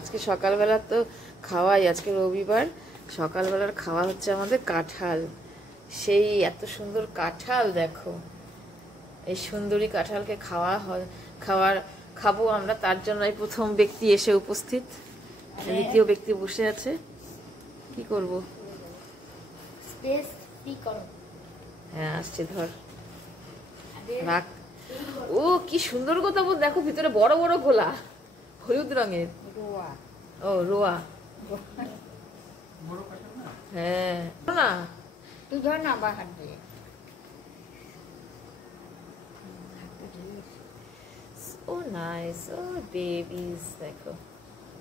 আজকে সকালবেলা তো খাওয়াই, আজকে রবিবার, সকালবেলার খাওয়া হচ্ছে আমাদের কাঁঠাল। সেই এত সুন্দর কাঁঠাল, দেখো এই সুন্দরী কাঁঠালকে খাবো আমরা, তার জন্য এই প্রথম ব্যক্তি এসে উপস্থিত, দ্বিতীয় ব্যক্তি বসে আছে। কি করব? হ্যাঁ আসছে, ধর রাখ। ও কি সুন্দর কথা বল, দেখো ভিতরে বড় বড় গোলা, হলুদ রঙের। ও রোয়া, হ্যাঁ না তুই ধর না বাহার দিয়ে। So nice. Oh babies, দেখো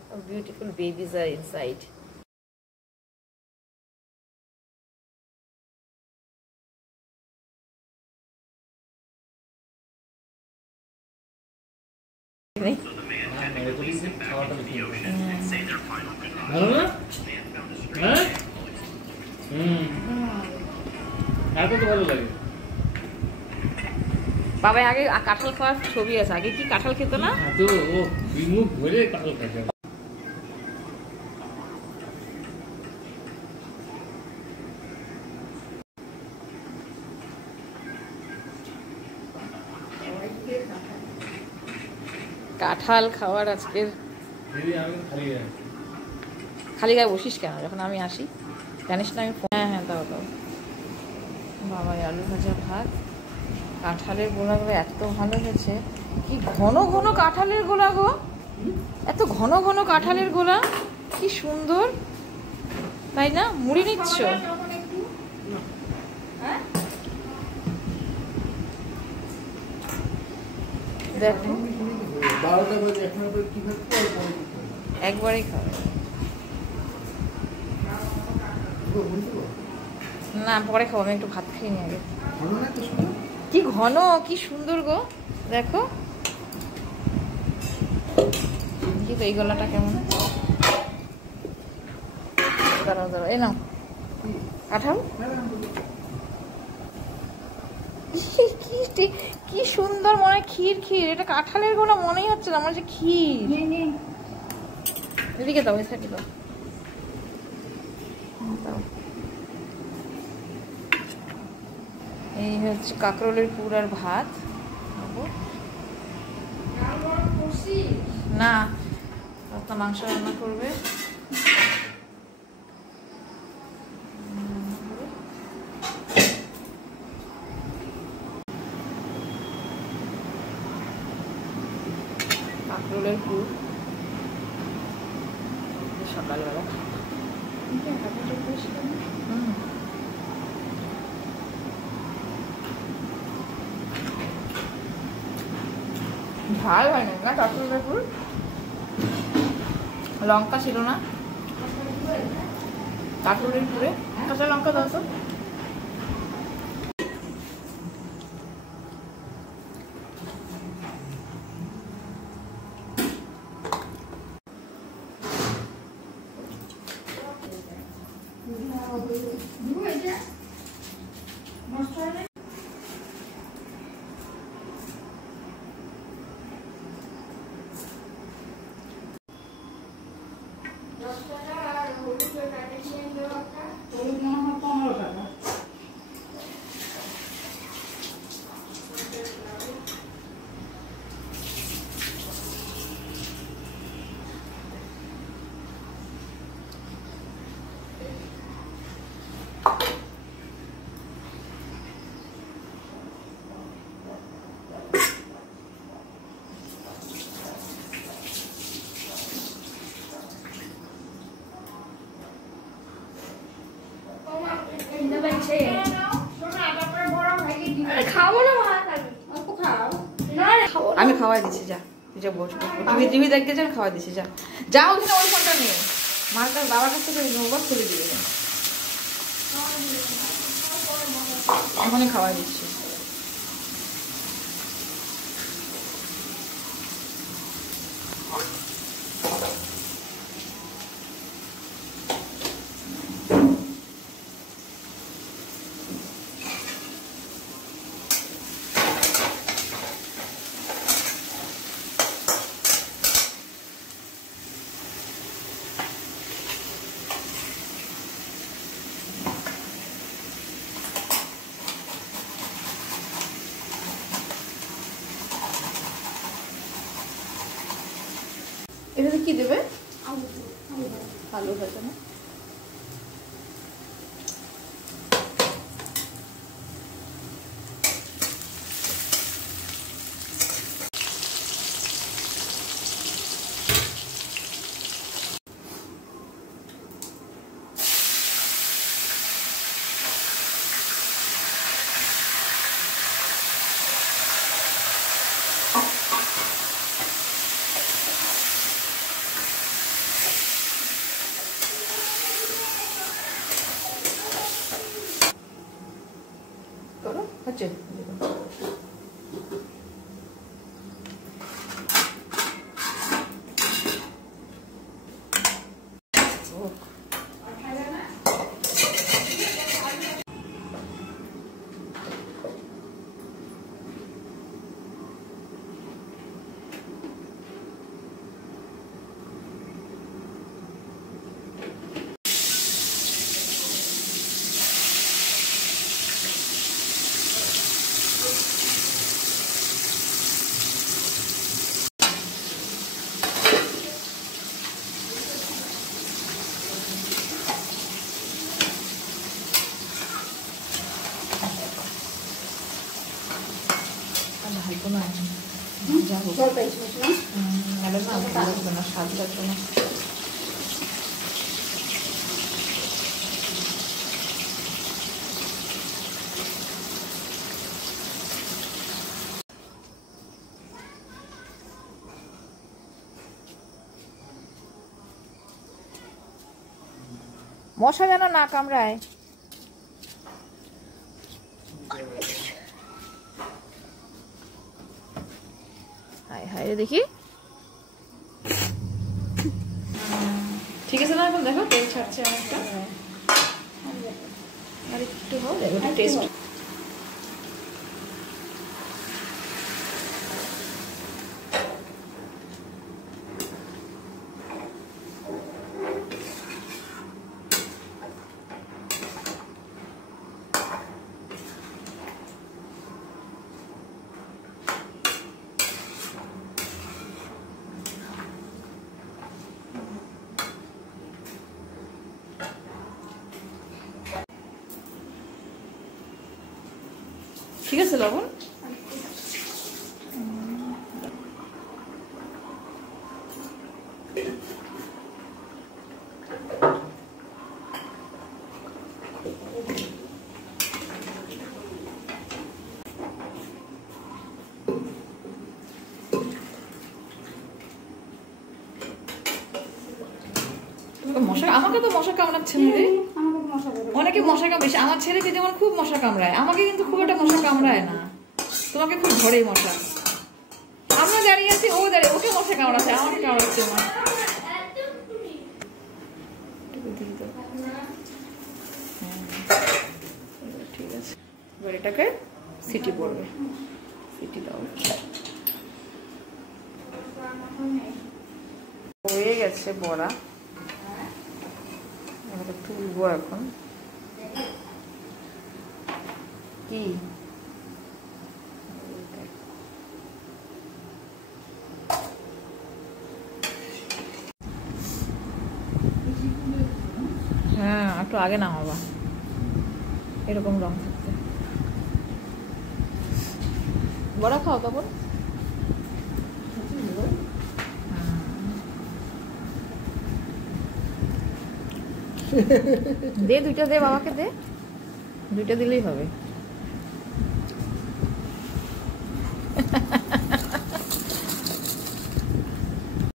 how beautiful babies are inside. বাবা আগে কাঁঠাল খাওয়ার ছবি আছে, আগে কি কাঁঠাল খেত না? তো ও বিমুখ ভরে কাঁঠাল খায়। কাঁঠাল খাওয়ার আজকের। খালি গায়ে বসিস কেন যখন আমি আসি? জানিস না আমি? হ্যাঁ হ্যাঁ দাও দাও। বাবা আলু ভাজা ভাত, কাঁঠালের গোলাগুলো এত ভালো হয়েছে। কি ঘন ঘন কাঁঠালের গোলা গো, এত ঘন ঘন কাঁঠালের গোলা, কি সুন্দর তাই না? মুড়ি নিচ্ছ? দেখো একবারেই খাবে না, পরে খাবো, আমি একটু ভাত খেয়ে নিই আগে। কি ঘন, কি সুন্দর গো, দেখো কি তো এই গলাটা কেমন। দাঁড়াও দাঁড়াও, এই নাও কাঁঠাল। কি সুন্দর, মনে হয় ক্ষীর ক্ষীর। এটা কাঁঠালের গোলা মনেই হচ্ছে না, মনে হচ্ছে ক্ষীর। এদিকে দাও, এই সাইডে দাও। এই হচ্ছে কাঁকরোলের পুর আর ভাত। না মাংস রান্না করবে। কাঁকরোলের পুর সকালবেলা ঝাল হয়নি না কাঁকরোলের পুর, লঙ্কা ছিল না কাঁকরোলের পুরে। কাঁচা লঙ্কা দাও তো। আমি খাওয়াই দিচ্ছি, যা তুই যা বসবো, টিভি দেখতে যা, খাওয়াই দিচ্ছি, যা যাও ওই ফোনটা নিয়ে মার কাছে, বাবার কাছ থেকে মোবাইল খুলে দিয়ে এখনই খাওয়াই দিচ্ছি। এটাতে কি দেবে? আলু আলু ভাজা না? করো হচ্ছে ভালো না যা হোক জল পেয়েছিস না? ম্যাডাম না ভালো লাগবে না স্বাদটার জন্য। মশা যেন না কামড়ায়। হায় হায় রে দেখি ঠিক আছে না? এখন দেখো তেল ছাড়ছে অনেকটা, আর একটু হবে ওটা টেস্ট। ঠিক আছে লবণ মশা আমাকে তো মশা কামড়াচ্ছে না রে। অনেকে মশা কামড়ে, আমার ছেলেকে যেমন খুব মশা কামড়ায়, আমাকে কিন্তু খুব একটা মশা কামড়ায় না। তোমাকে খুব ধরে মশা। আমরা দাঁড়িয়ে আছি, ও দাঁড়িয়ে, ওকে মশা কামড়াচ্ছে, আমাকে কামড়াচ্ছে না। ঠিক আছে, এবার এটাকে সিটি পড়বে, সিটি দাও। হয়ে গেছে বড়া, এবারে তুলবো এখন। কি হ্যাঁ একটু আগে নামাবা, এরকম রং থাকতে। বড়া খাও তারপর দে, দুইটা দে বাবাকে দে, দুইটা দিলেই হবে।